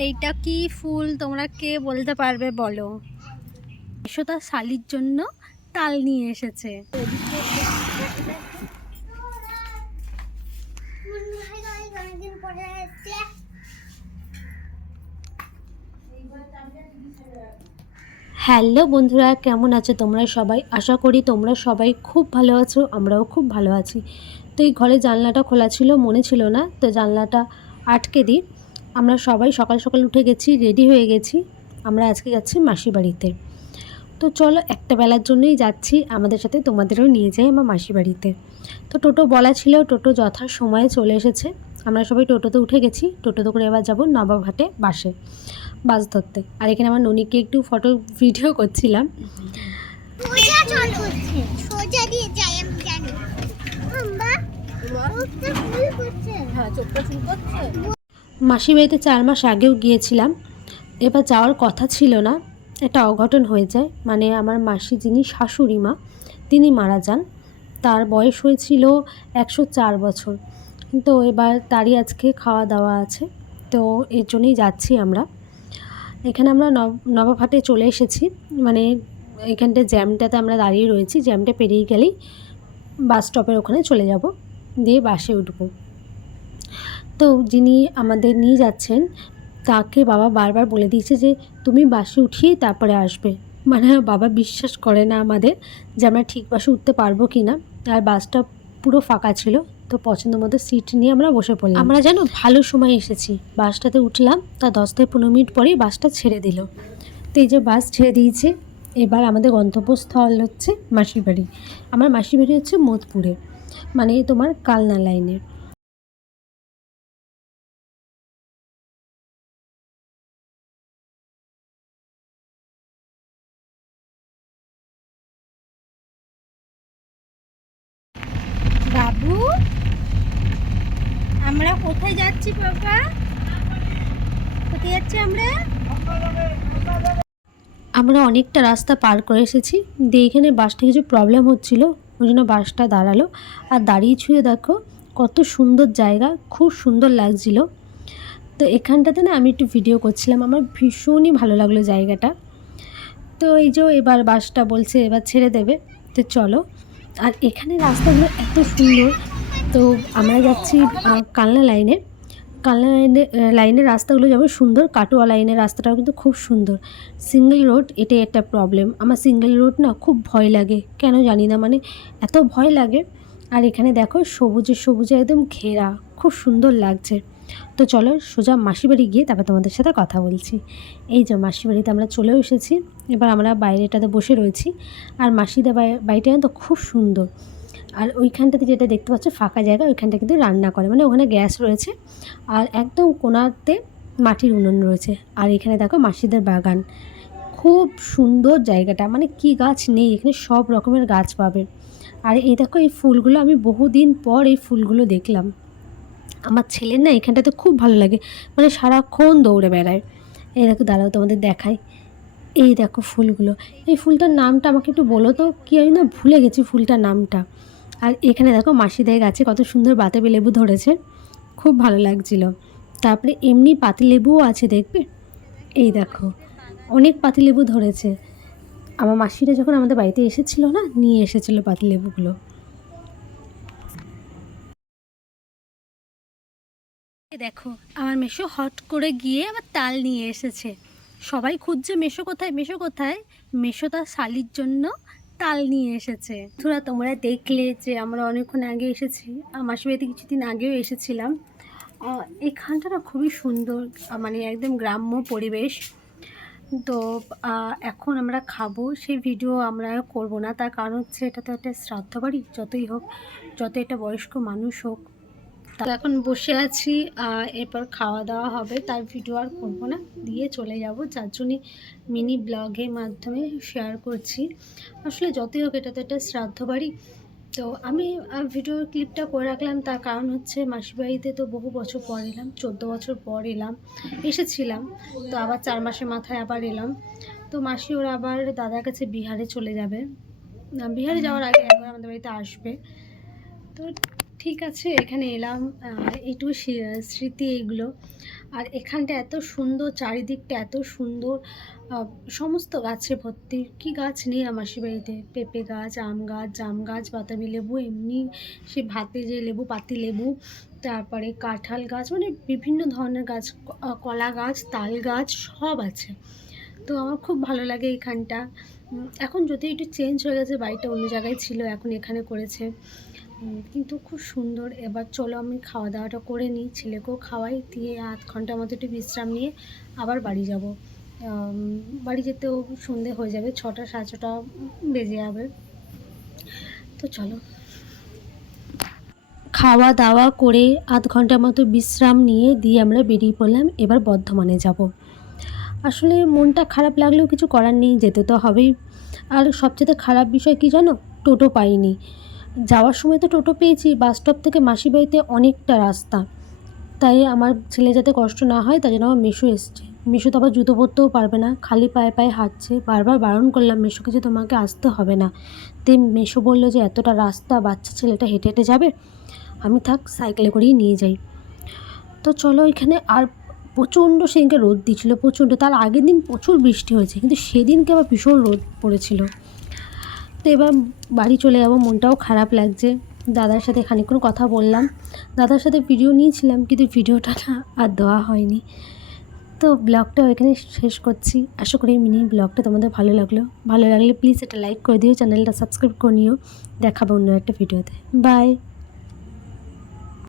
এইটা কি ফুল তোমরা কে বলতে পারবে বলো? এসো তার শালির জন্য তাল নিয়ে এসেছে। হ্যালো বন্ধুরা, কেমন আছো তোমরা সবাই? আশা করি তোমরা সবাই খুব ভালো আছো, আমরাও খুব ভালো আছি। তো এই ঘরে জানলাটা খোলা ছিল, মনে ছিল না, তো জানলাটা আটকে দিই। আমরা সবাই সকাল সকাল উঠে গেছি, রেডি হয়ে গেছি। আমরা আজকে যাচ্ছি মাসির বাড়িতে। তো চলো, একটা বেলার জন্যই যাচ্ছি, আমাদের সাথে তোমাদেরও নিয়ে যাই আমার মাসির বাড়িতে। তো টোটো বলা ছিল, টোটো যথার সময়ে চলে এসেছে। আমরা সবাই টোটোতে উঠে গেছি। টোটোতে করে এবার যাবো নবাবহাটে বাস ধরতে। আর এখানে আমার ননিকে একটু ফটো ভিডিও করছিলাম। মাসির বাড়িতে 4 মাস আগেও গিয়েছিলাম, এবার যাওয়ার কথা ছিল না। একটা অঘটন হয়ে যায়, মানে আমার মাসি যিনি শাশুড়ি মা, তিনি মারা যান। তার বয়স হয়েছিল 104 বছর। তো এবার তারই আজকে খাওয়া দাওয়া আছে, তো এর জন্যই যাচ্ছি আমরা। এখানে আমরা নবাবহাটে চলে এসেছি, মানে এখানটা জ্যামটাতে আমরা দাঁড়িয়ে রয়েছি। জ্যামটা পেরিয়ে গেলেই বাস স্টপের ওখানে চলে যাব, দিয়ে বাসে উঠব। তো যিনি আমাদের নিয়ে যাচ্ছেন তাকে বাবা বারবার বলে দিয়েছে যে তুমি বাসে উঠিয়েই তারপরে আসবে। মানে বাবা বিশ্বাস করে না আমাদের যে আমরা ঠিক বাসে উঠতে পারবো কি না। আর বাসটা পুরো ফাঁকা ছিল, তো পছন্দ মতো সিট নিয়ে আমরা বসে পড়লাম। আমরা যেন ভালো সময় এসেছি, বাসটাতে উঠলাম, তা 10 থেকে 15 মিনিট পরেই বাসটা ছেড়ে দিল। তো এই যে বাস ছেড়ে দিয়েছে, এবার আমাদের গন্তব্যস্থল হচ্ছে মাসির বাড়ি। আমার মাসির বাড়ি হচ্ছে মোদপুরে, মানে তোমার কালনা লাইনের। বাবু, আমরা কোথায় যাচ্ছি বাবা? কোথায় যাচ্ছি আমরা? আমরা অনেকটা রাস্তা পার করে এসেছি, দিয়ে এখানে বাসটা কিছু প্রবলেম হচ্ছিল, ওই জন্য বাসটা দাঁড়ালো। আর দাঁড়িয়ে ছুঁয়ে দেখো কত সুন্দর জায়গা, খুব সুন্দর লাগছিল। তো এখানটাতে না আমি একটু ভিডিও করছিলাম, আমার ভীষণই ভালো লাগলো জায়গাটা। তো এই যে এবার বাসটা বলছে এবার ছেড়ে দেবে, তো চলো। আর এখানে রাস্তাগুলো এত সুন্দর। তো আমরা যাচ্ছি কালনা লাইনে। কালনা লাইনের রাস্তাগুলো যেমন সুন্দর, কাটোয়া লাইনের রাস্তাটাও কিন্তু খুব সুন্দর। সিঙ্গেল রোড, এটাই একটা প্রবলেম। আমার সিঙ্গেল রোড না খুব ভয় লাগে, কেন জানি না, মানে এত ভয় লাগে। আর এখানে দেখো সবুজে সবুজে একদম ঘেরা, খুব সুন্দর লাগছে। তো চলো সোজা মাসি বাড়ি গিয়ে তারপর তোমাদের সাথে কথা বলছি। এই যে মাসি বাড়িতে আমরা চলেও এসেছি, এবার আমরা বাইরেটাতে বসে রয়েছি। আর মাসিদের বাড়িটা তো খুব সুন্দর। আর ওইখানটাতে যেটা দেখতে পাচ্ছ ফাঁকা জায়গা, ওইখানটা কিন্তু রান্না করে, মানে ওখানে গ্যাস রয়েছে। আর একদম কোণাতে মাটির উনুন রয়েছে। আর এখানে দেখো মাসিদের বাগান, খুব সুন্দর জায়গাটা, মানে কি গাছ নেই এখানে, সব রকমের গাছ পাবে। আর এই দেখো এই ফুলগুলো, আমি বহুদিন পর এই ফুলগুলো দেখলাম। আমার ছেলের না এখানটাতে খুব ভালো লাগে, মানে সারাক্ষণ দৌড়ে বেড়ায়। এই দেখো, দাঁড়াও তোমাদের দেখাই। এই দেখো ফুলগুলো, এই ফুলটার নামটা আমাকে একটু বলো তো, কি আমি না ভুলে গেছি ফুলটার নামটা। আর এখানে দেখো মাসিদের গাছে কত সুন্দর বাতাবি লেবু ধরেছে, খুব ভালো লাগছিল। তারপরে এমনি পাতিলেবুও আছে দেখবে, এই দেখো অনেক পাতিলেবু ধরেছে। আমার মাসিরা যখন আমাদের বাড়িতে এসেছিলো না, নিয়ে এসেছিলো পাতিলেবুগুলো। দেখো আমার মেশো হট করে গিয়ে আবার তাল নিয়ে এসেছে। সবাই খুঁজছে মেশো কোথায়, মেশো কোথায়। মেশো তার শালির জন্য তাল নিয়ে এসেছে। তোমরা দেখলে যে আমরা অনেকক্ষণ আগে এসেছি, মাসির বাড়িতে কিছুদিন আগেও এসেছিলাম। এখানটা না খুবই সুন্দর, মানে একদম গ্রাম্য পরিবেশ। তো এখন আমরা খাবো, সেই ভিডিও আমরা করব না, তার কারণ হচ্ছে এটা তো একটা শ্রাদ্ধ বাড়ি, যতই হোক, যত একটা বয়স্ক মানুষ হোক। তো এখন বসে আছি, এরপর খাওয়া দাওয়া হবে, তার ভিডিও আর করবো না, দিয়ে চলে যাব। যার জন্যই মিনি ব্লগের মাধ্যমে শেয়ার করছি। আসলে যতই হোক এটা তো একটা শ্রাদ্ধ বাড়ি। তো আমি ভিডিওর ক্লিপটা করে রাখলাম, তার কারণ হচ্ছে মাসির বাড়িতে তো বহু বছর পর এলাম, 14 বছর পর এসেছিলাম। তো আবার 4 মাসের মাথায় আবার এলাম। তো মাসি ওরা আবার দাদার কাছে বিহারে চলে যাবে, বিহারে যাওয়ার আগে একবার আমাদের বাড়িতে আসবে। তো ঠিক আছে, এখানে এলাম, এইটুকু স্মৃতি এইগুলো। আর এখানটা এত সুন্দর, চারিদিকটা এত সুন্দর, সমস্ত গাছে ভর্তি। কি গাছ নেই আমার মাসির বাড়িতে! পেঁপে গাছ, আম গাছ, জাম গাছ, বাতাবি লেবু, এমনি সে ভাতে যে লেবু, পাতি লেবু, তারপরে কাঁঠাল গাছ, মানে বিভিন্ন ধরনের গাছ, কলা গাছ, তাল গাছ সব আছে। তো আমার খুব ভালো লাগে এইখানটা। এখন যদিও একটু চেঞ্জ হয়ে গেছে, বাড়িটা অন্য জায়গায় ছিল, এখন এখানে করেছে। কিন্তু খুব সুন্দর। এবার চলো আমি খাওয়া দাওয়াটা করে নিই, ছেলেকেও খাওয়াই, দিয়ে আধ ঘন্টার মতো একটু বিশ্রাম নিয়ে আবার বাড়ি যাব। বাড়ি যেতেও সন্ধে হয়ে যাবে, 6টা 6:30 বেজে যাবে। তো চলো, খাওয়া দাওয়া করে আধ ঘন্টার মতো বিশ্রাম নিয়ে দিয়ে আমরা বেরিয়ে পড়লাম এবার বর্ধমানে যাব। আসলে মনটা খারাপ লাগলেও কিছু করার নেই, যেতে তো হবেই। আর সবচেয়ে খারাপ বিষয় কী জানো, টোটো পাইনি। যাওয়ার সময় তো টোটো পেয়েছি, বাস স্টপ থেকে মাসির বাড়িতে অনেকটা রাস্তা, তাই আমার ছেলে যাতে কষ্ট না হয় তাই জন্য আমার মেসো এসছে। মেসো তো আবার জুতো পরতেও পারবে না, খালি পায়ে পায়ে হাঁটছে। বারবার বারণ করলাম মেসোকে যে তোমাকে আসতে হবে না। তে মেসো বললো যে এতটা রাস্তা বাচ্চা ছেলেটা হেঁটে হেঁটে যাবে, আমি থাক সাইকেলে করেই নিয়ে যাই। তো চলো, এখানে আর প্রচণ্ড সেদিনকে রোদ দিচ্ছিল, প্রচণ্ড। তার আগের দিন প্রচুর বৃষ্টি হয়েছে, কিন্তু সেদিনকে আবার ভীষণ রোদ পড়েছিল। তো এবার বাড়ি চলে যাবো, মনটাও খারাপ লাগছে। দাদার সাথে খানিকক্ষণ কথা বললাম, দাদার সাথে ভিডিও নিয়েছিলাম, কিন্তু ভিডিওটা না আর দেওয়া হয়নি। তো ব্লগটাও এখানে শেষ করছি। আশা করি মিনি ব্লগটা তোমাদের ভালো লাগলো। ভালো লাগলে প্লিজ এটা লাইক করে দিও, চ্যানেলটা সাবস্ক্রাইব করে নিও। দেখাবো অন্য একটা ভিডিওতে। বাই।